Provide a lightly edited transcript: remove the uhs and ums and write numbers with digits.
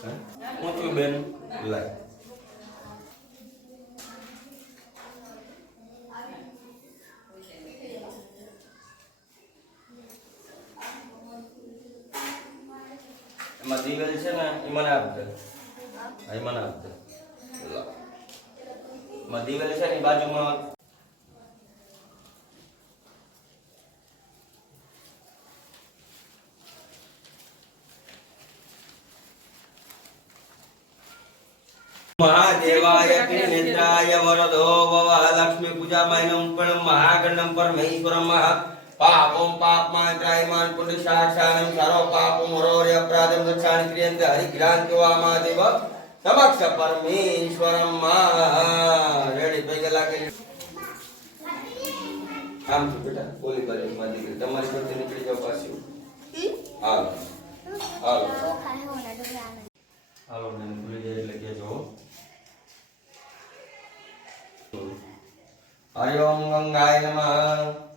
હું છું બેન લાય એમાં દિવેલ છે ને એ મને આપજે એ મને આપજે એમાં દિવેલ છે ને એ બાજુમાં महादेवाय त्रिनेत्राय वरदो भवः लक्ष्मी पूजा महीनम पर महागणम परमेश्वरम पापम पापमान त्रायमान पुण्यशासनम सर्व पापम हरोरे अपराधम गच्छामि क्रियन्ते हरिग्रान्तो महादेव समक्ष परमेश्वरम रेडी થઈ ગલા કે આમ તો બેટા બોલી કરે માં દીકરી તમારી પાસે નીકળી જાવ પાછું હાલો હાલો હાલો ને ભૂલી જાય એટલે કે જો हरि ओम गंगाय नमः।